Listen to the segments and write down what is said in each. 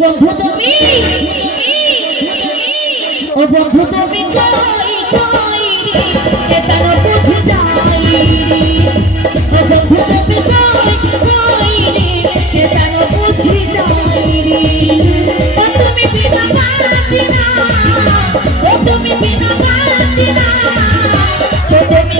বন্ধু। তুমি, ও বন্ধু তুমি কই কই রে? তার বুঝি যাই ও বন্ধু তুমি কই কই রে? তার বুঝি যাই রে। ও তুমি বিনা বাজি না, ও তুমি বিনা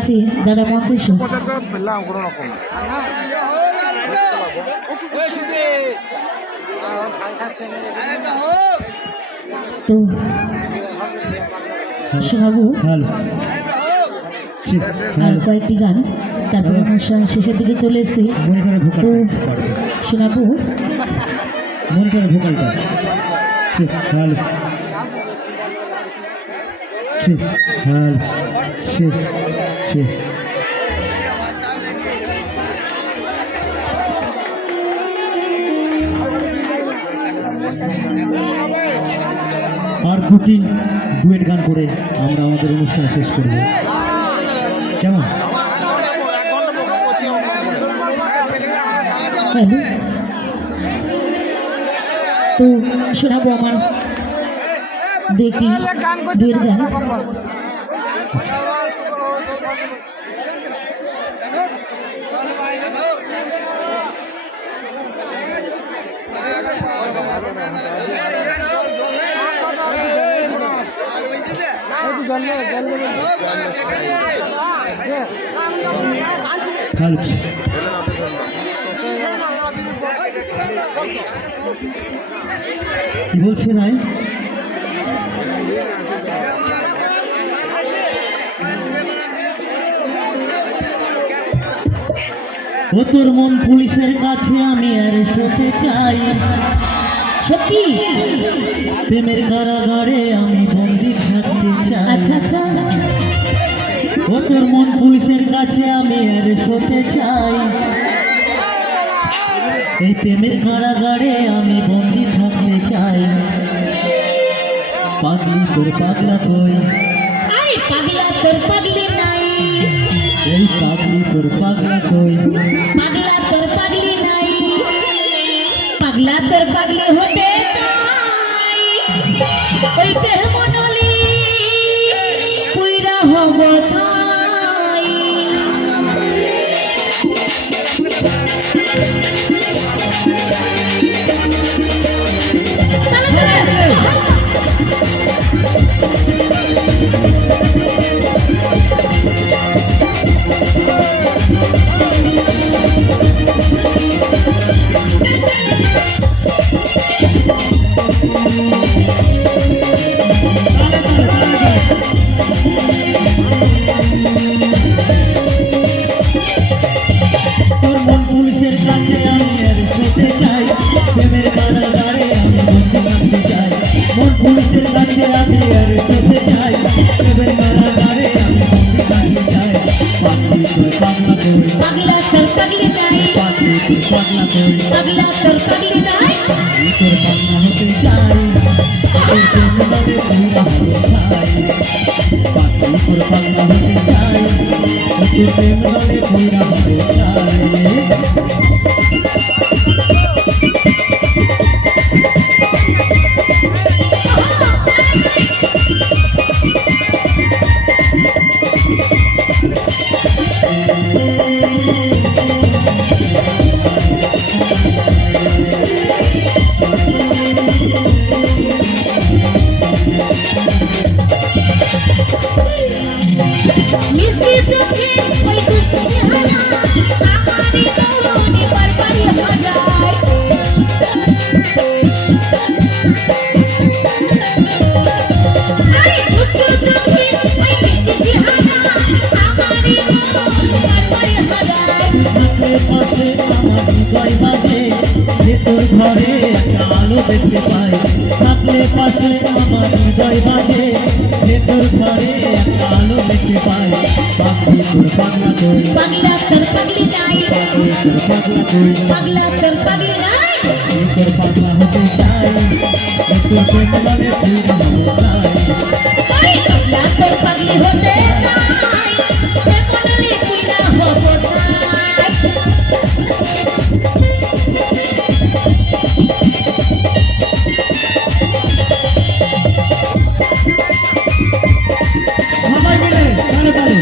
পঁচাশি দাদা পঁচিশশো তো বাবু আর কয়েকটি গান তারপর অনুষ্ঠান শেষের দিকে চলে এসেছি তো শোনাবো ভোকালটা ভালো ঠিক ঠিক যাচ্ছে আর দুটি ডুয়েট গান করে আমরা আমাদের অনুষ্ঠান শেষ করব কেমন তো শোনাবো আমার দেখি ডুয়েট গান কি বলছে রায়? ও তোর মন পুলিশের কাছে আমি অ্যারেস্ট হতে চাই। সত্যি? প্রেমের কারাগারে আমি বন্দি চাই আচ্ছা আচ্ছা ও তোর মন পুলিশের কাছে আমি অ্যারেস্ট হতে চাই। এই প্রেমের কারাগারে আমি বন্দি থাকতে চাই। পাগলি তোর পাগলা কই? আরে পাগলা তোর পাগলি নাই। এই পাগলি তোর পাগলা কই? পাগলা তোর পাগলি নাই। পাগলা তোর পাগলি হতে চাই। ওই প্রেম নলি পুইরা হব পাগলি তোর পাগলা কই পাগলা তোর পাগলি পাগলি তোর পাগলা হতে তোর পাগলি পাগলা তোর প্রেম নামে পুরা আমার বাজে ভেতর ঘরে একটা আলো দেখতে পাই। পাখি তোর পাগলা কই? পাগলা তোর পাগলি নাই। পাখি তোর পাগলা কই? পাগলা তোর পাগলি নাই। পাখি তোর পাগলা হতে চাই তোর প্রেম নামে ফিরে চাই। পাগলা তোর পাগলি হতে চাই। তালে তালে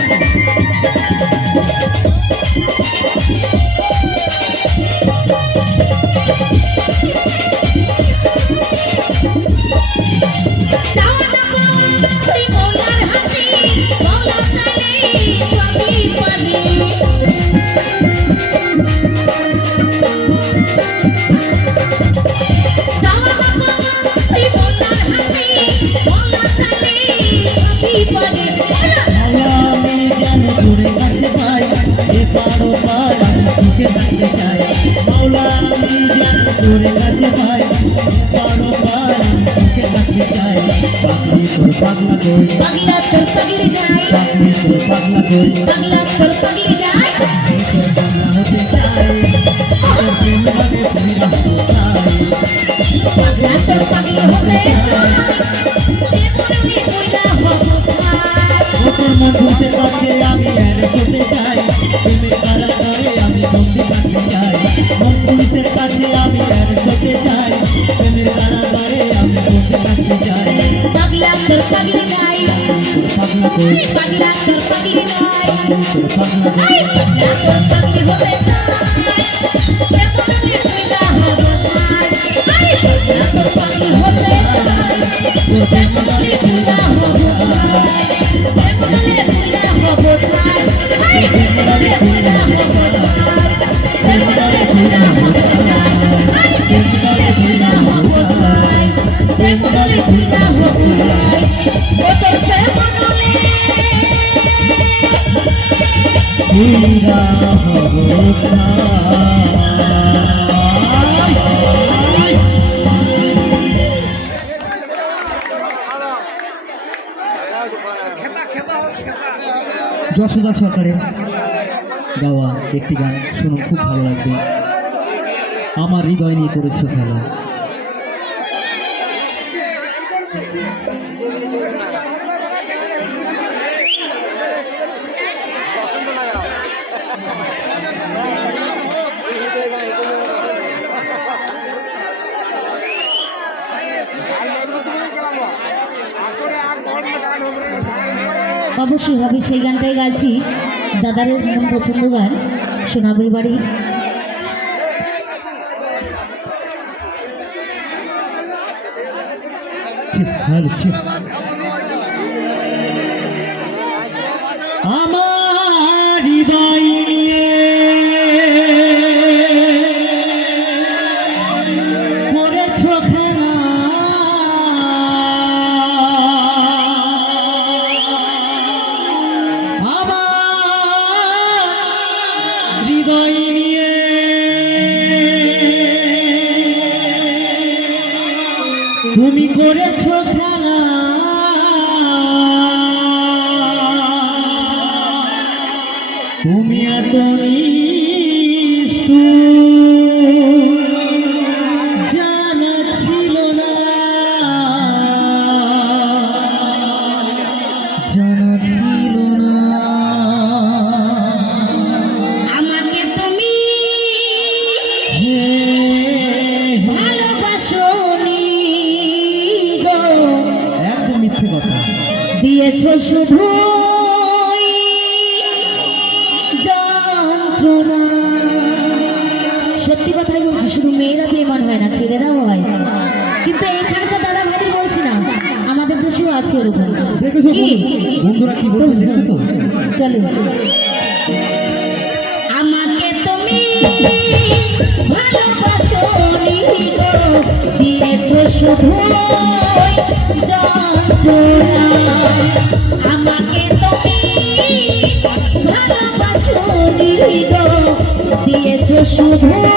পাগলি তোর পাগলা কই পাগলা তোর পাগলি নাই পাগলি তোর পাগলা কই পাগলা তোর পাগলি নাই পাগলি তোর পাগলা তোর যশোদা সরকারের গাওয়া একটি গান শুনুন খুব ভালো লাগবে। আমার হৃদয় নিয়ে করেছে খেলা। সেই গানটাই গাইছি। দাদার পছন্দ গান সোনাবুল বাড়ি।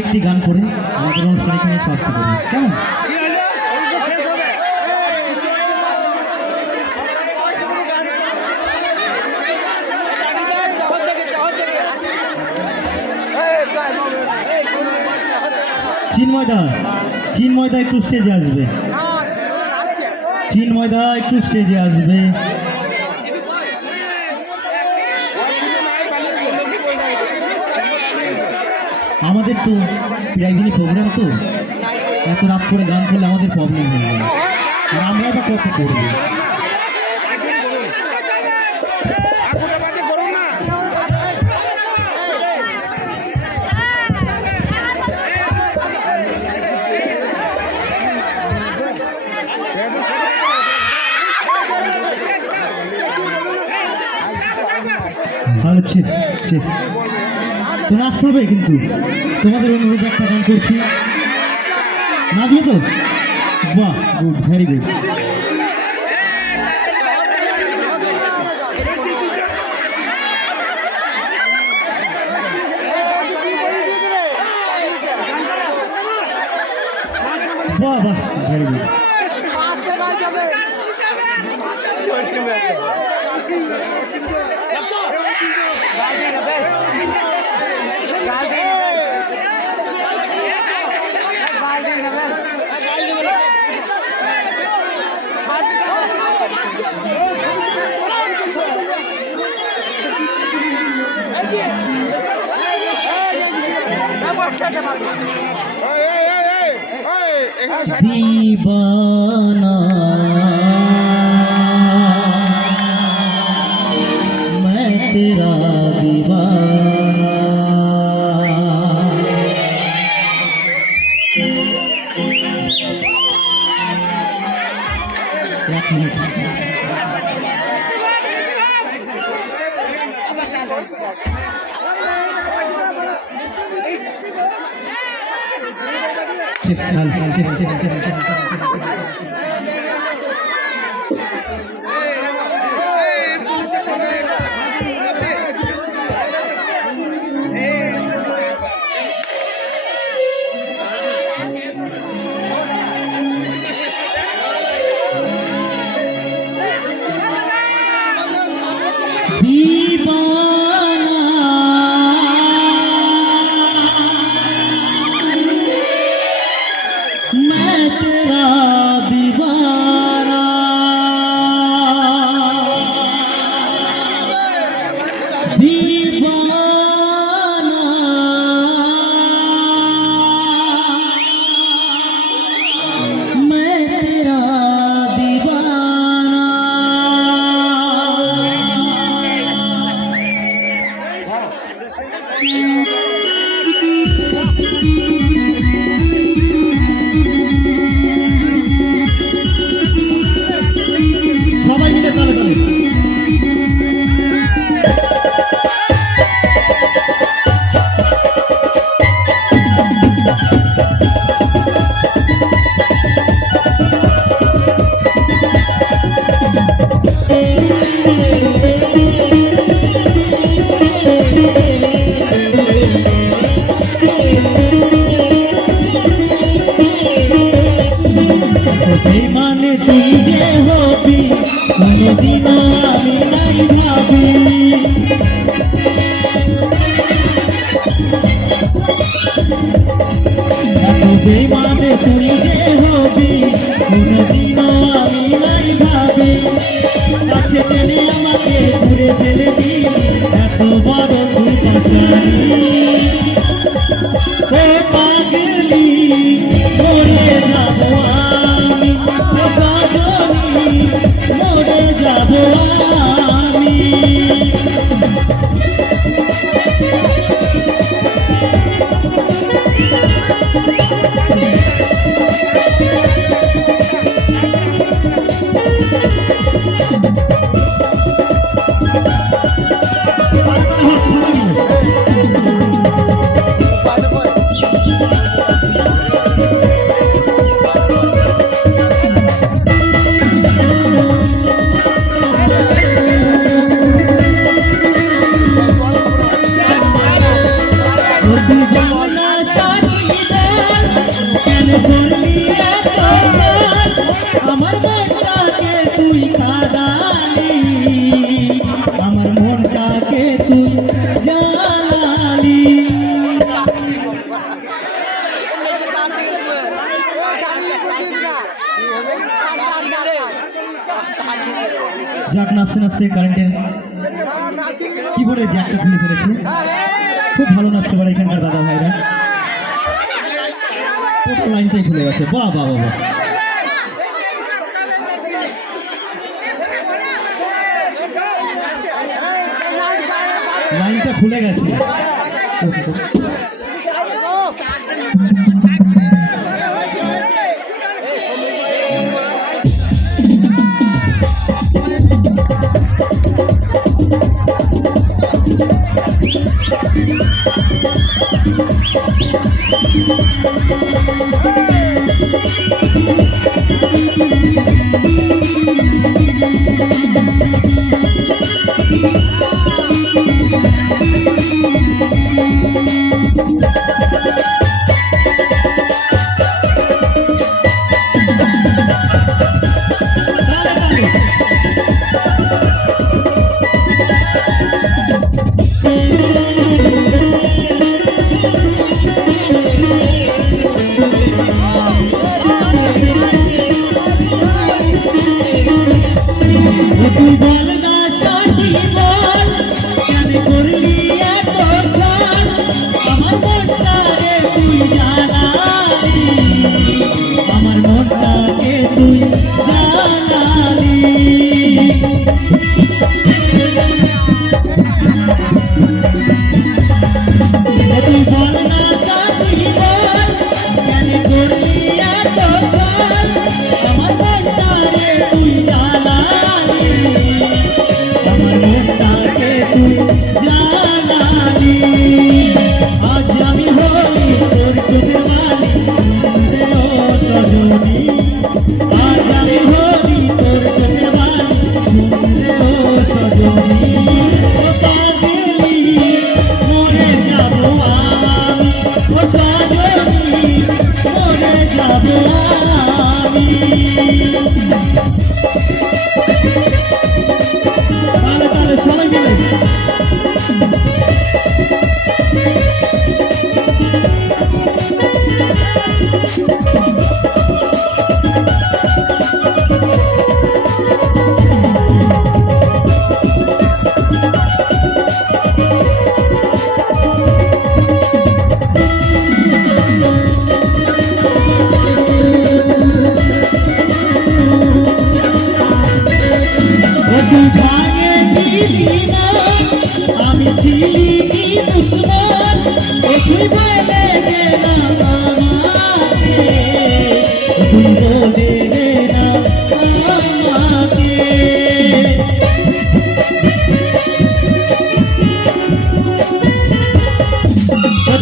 একটি গান করে আমাদের অনুষ্ঠান এখানে করি কেমন? চিন্ময়দা চিন্ময়দা একটু স্টেজে আসবে। চিন্ময়দা একটু স্টেজে আসবে। তো প্রায় দিনই প্রোগ্রাম তো? এত রাত করে গান করলে আমাদের প্রবলেম হয়ে যাবে। আর আমরা বা কত করব। ভালো, ছে ছে। তো নাচতে হবে কিন্তু। তোমাদের অনুরোধ একটা গান করছি। নাচবে তো? বাহ, গুড ভেরি গুড বাহ বাহ ভেরি গুড 吧。সবাই মিলে তালে তালে নদী বাংলা আছে। বাহ বাহ বাহ লাইনটা খুলে গেছে। Thank you. thank you.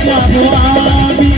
যাব আমি